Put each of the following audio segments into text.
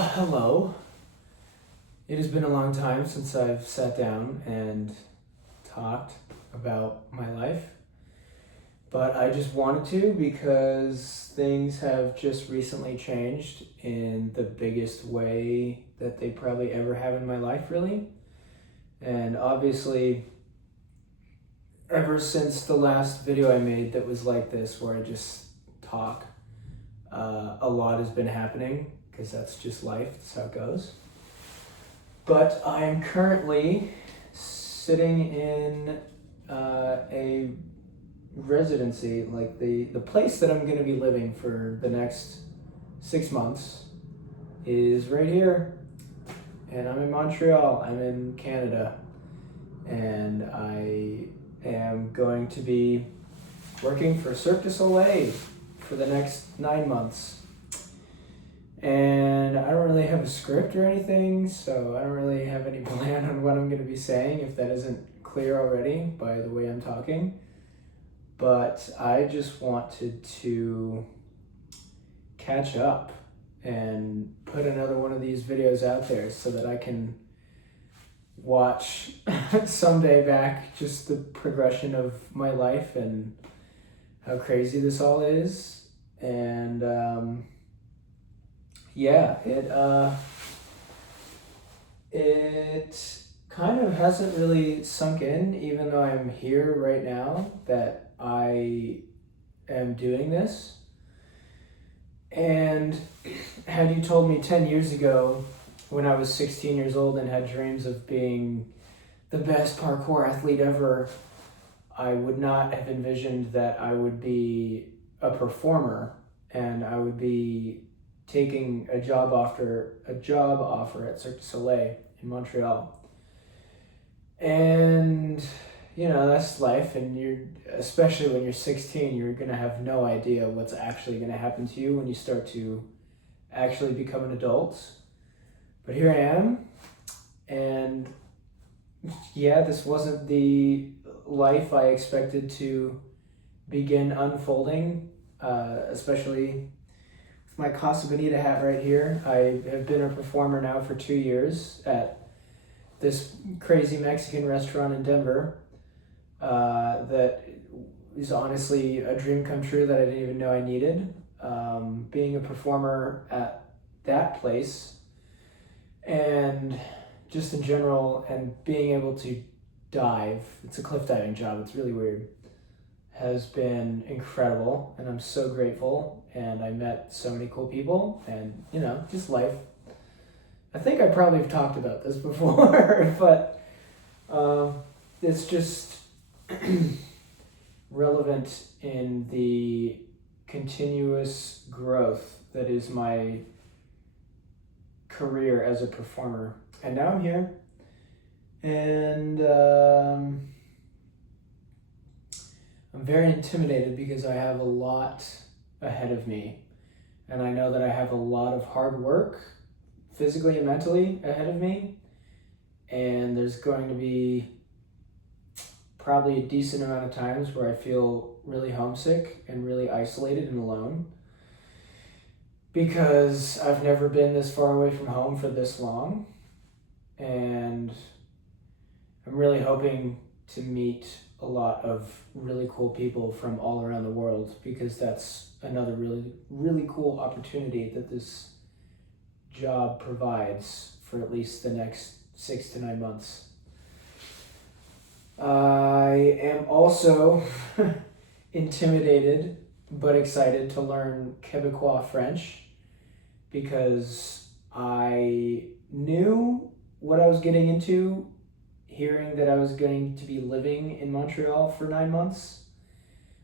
Hello. It has been a long time since I've sat down and talked about my life, but I just wanted to because things have just recently changed in the biggest way that they probably ever have in my life, really. And obviously, ever since the last video I made that was like this, where I just talk, a lot has been happening because that's just life, that's how it goes. But I'm currently sitting in a residency, like the place that I'm going to be living for the next 6 months is right here. And I'm in Montreal, I'm in Canada. And I am going to be working for Cirque du Soleil for the next 9 months. And I don't really have a script or anything, so I don't really have any plan on what I'm going to be saying, if that isn't clear already by the way I'm talking. But I just wanted to catch up and put another one of these videos out there so that I can watch someday back just the progression of my life and how crazy this all is. And yeah, it kind of hasn't really sunk in, even though I'm here right now, that I am doing this. And had you told me 10 years ago, when I was 16 years old and had dreams of being the best parkour athlete ever, I would not have envisioned that I would be a performer and I would be taking a job offer at Cirque du Soleil in Montreal. And that's life, and especially when you're 16, you're gonna have no idea what's actually gonna happen to you when you start to actually become an adult. But here I am, and yeah, this wasn't the life I expected to begin unfolding, especially my Casa Bonita hat right here. I have been a performer now for 2 years at this crazy Mexican restaurant in Denver that is honestly a dream come true that I didn't even know I needed. Being a performer at that place and just in general, and being able to dive, it's a cliff diving job, it's really weird, has been incredible, and I'm so grateful, and I met so many cool people, and just life. I think I probably have talked about this before, but it's just relevant in the continuous growth that is my career as a performer. And now I'm here, and I'm very intimidated because I have a lot ahead of me, and I know that I have a lot of hard work, physically and mentally, ahead of me, and there's going to be probably a decent amount of times where I feel really homesick and really isolated and alone, because I've never been this far away from home for this long, and I'm really hoping to meet a lot of really cool people from all around the world, because that's another really, really cool opportunity that this job provides for at least the next 6 to 9 months. I am also intimidated but excited to learn Quebecois French, because I knew what I was getting into hearing that I was going to be living in Montreal for 9 months,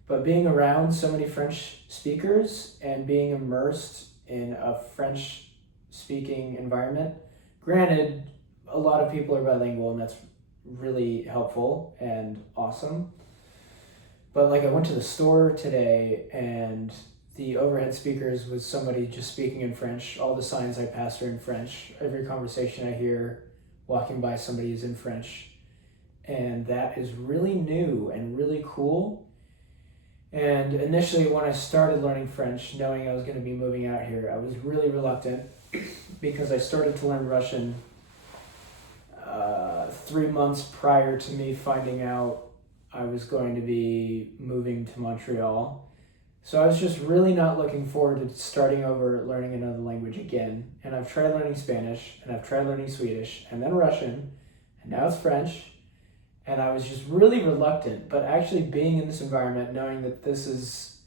but being around so many French speakers and being immersed in a French speaking environment, granted, a lot of people are bilingual and that's really helpful and awesome, but I went to the store today and the overhead speakers was somebody just speaking in French. All the signs I pass are in French. Every conversation I hear walking by somebody is in French, and that is really new and really cool. And initially, when I started learning French, knowing I was going to be moving out here, I was really reluctant because I started to learn Russian 3 months prior to me finding out I was going to be moving to Montreal. So I was just really not looking forward to starting over learning another language again. And I've tried learning Spanish, and I've tried learning Swedish, and then Russian, and now it's French. And I was just really reluctant, but actually being in this environment, knowing that this is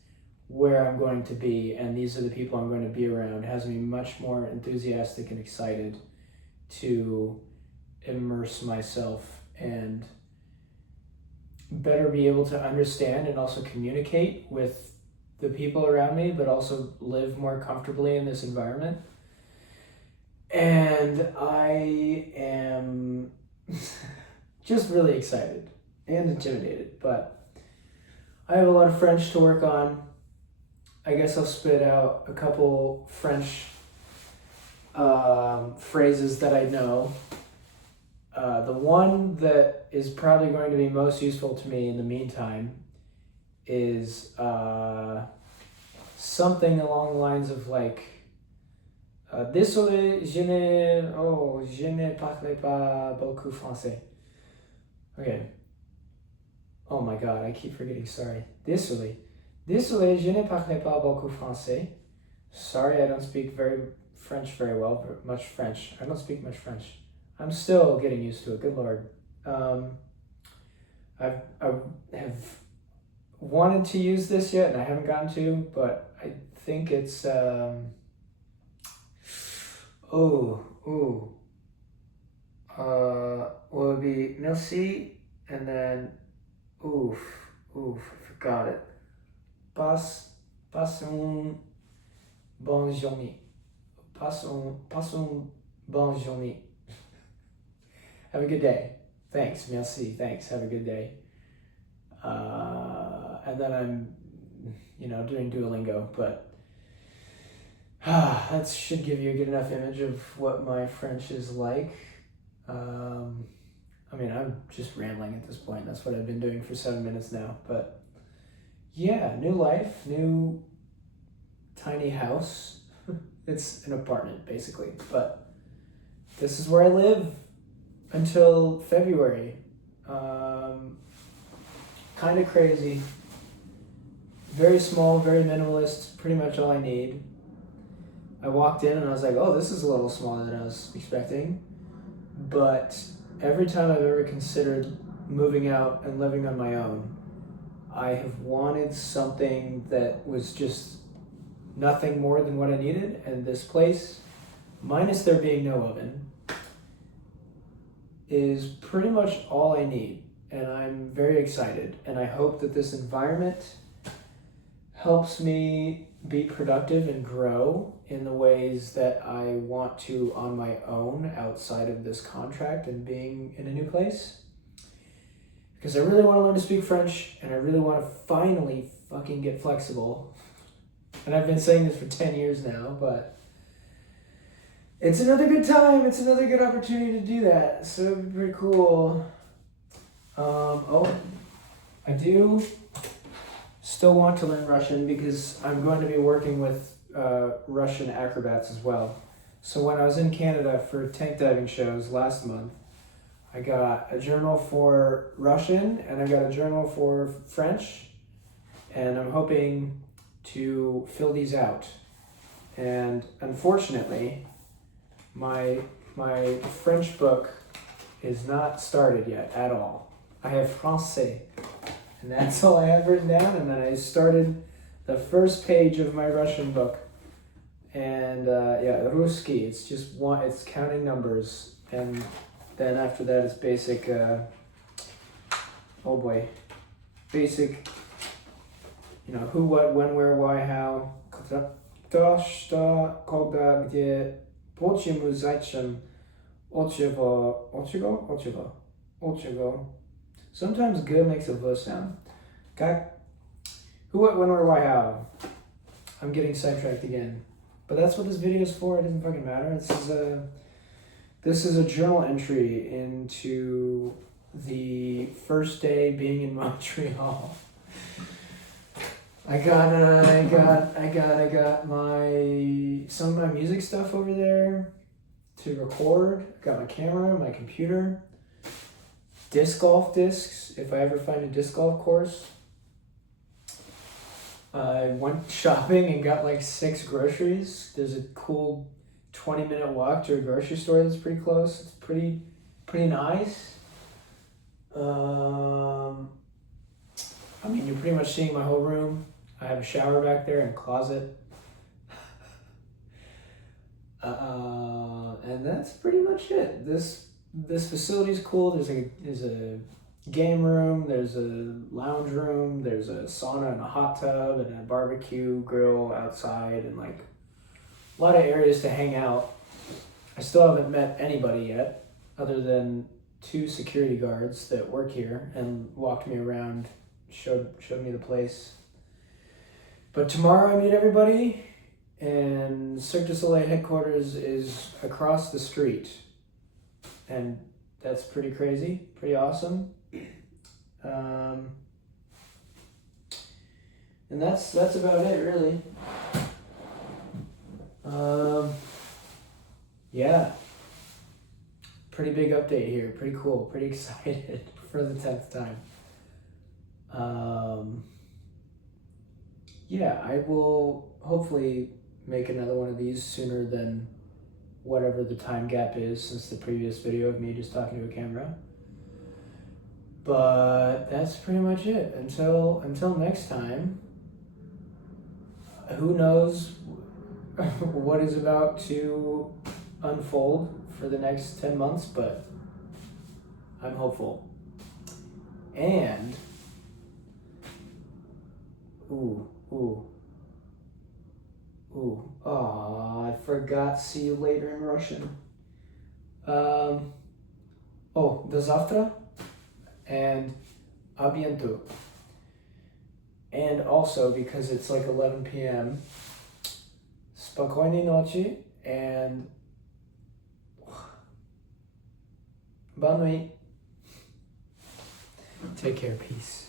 where I'm going to be and these are the people I'm going to be around, has me much more enthusiastic and excited to immerse myself and better be able to understand and also communicate with the people around me, but also live more comfortably in this environment. And I am just really excited and intimidated, but I have a lot of French to work on. I guess I'll spit out a couple French phrases that I know. The one that is probably going to be most useful to me in the meantime is something along the lines of like, désolé, je ne parle pas beaucoup français. Okay. Oh my god, I keep forgetting, sorry. Désolé, je ne parle pas beaucoup français. Sorry, I don't speak much French. I don't speak much French. I'm still getting used to it, good lord. I have wanted to use this yet, and I haven't gotten to, but I think it's, will be merci, and then, I forgot it. Passe un bon journée. Passe un bon journée. Have a good day. Thanks, merci, thanks, have a good day. And then I'm, doing Duolingo, but that should give you a good enough image of what my French is like. I'm just rambling at this point. That's what I've been doing for 7 minutes now. But yeah, new life, new tiny house. It's an apartment, basically. But this is where I live until February. Kind of crazy. Very small, very minimalist, pretty much all I need. I walked in and I was like, oh, this is a little smaller than I was expecting. But every time I've ever considered moving out and living on my own, I have wanted something that was just nothing more than what I needed. And this place, minus there being no oven, is pretty much all I need. And I'm very excited. And I hope that this environment helps me be productive and grow in the ways that I want to on my own outside of this contract and being in a new place. Because I really want to learn to speak French, and I really want to finally fucking get flexible. And I've been saying this for 10 years now, but it's another good time. It's another good opportunity to do that. So it'd be pretty cool. I do still want to learn Russian because I'm going to be working with Russian acrobats as well. So when I was in Canada for tank diving shows last month, I got a journal for Russian and I got a journal for French, and I'm hoping to fill these out. And unfortunately, my French book is not started yet at all. I have Français, and that's all I have written down, and then I started the first page of my Russian book. And Ruski, it's just one, it's counting numbers, and then after that it's basic, basic, who, what, when, where, why, how, kto, что, когда, где, почему, зачем, от чего. Sometimes g makes a v sound. Как, who, what, when, where, why, how. I'm getting sidetracked again. But that's what this video is for. It doesn't fucking matter. This is a journal entry into the first day being in Montreal. I got my some of my music stuff over there to record. Got my camera, my computer, disc golf discs. If I ever find a disc golf course, I went shopping and got like 6 groceries. There's a cool 20-minute walk to a grocery store that's pretty close. It's pretty nice. I mean, you're pretty much seeing my whole room. I have a shower back there and a closet. And that's pretty much it. This facility's cool. There's a game room, there's a lounge room, there's a sauna and a hot tub and a barbecue grill outside, and like a lot of areas to hang out. I still haven't met anybody yet, other than 2 security guards that work here and walked me around, showed me the place. But tomorrow I meet everybody, and Cirque du Soleil headquarters is across the street, and that's pretty crazy, pretty awesome. And that's about it, really. Yeah, pretty big update here, pretty cool, pretty excited for the 10th time. Yeah, I will hopefully make another one of these sooner than whatever the time gap is since the previous video of me just talking to a camera. But that's pretty much it. Until next time, who knows what is about to unfold for the next 10 months, but I'm hopeful. And I forgot see you later in Russian. Do завтра and a bientôt. And also, because it's like 11 p.m., спокойной ночи and bonne nuit. Take care, peace.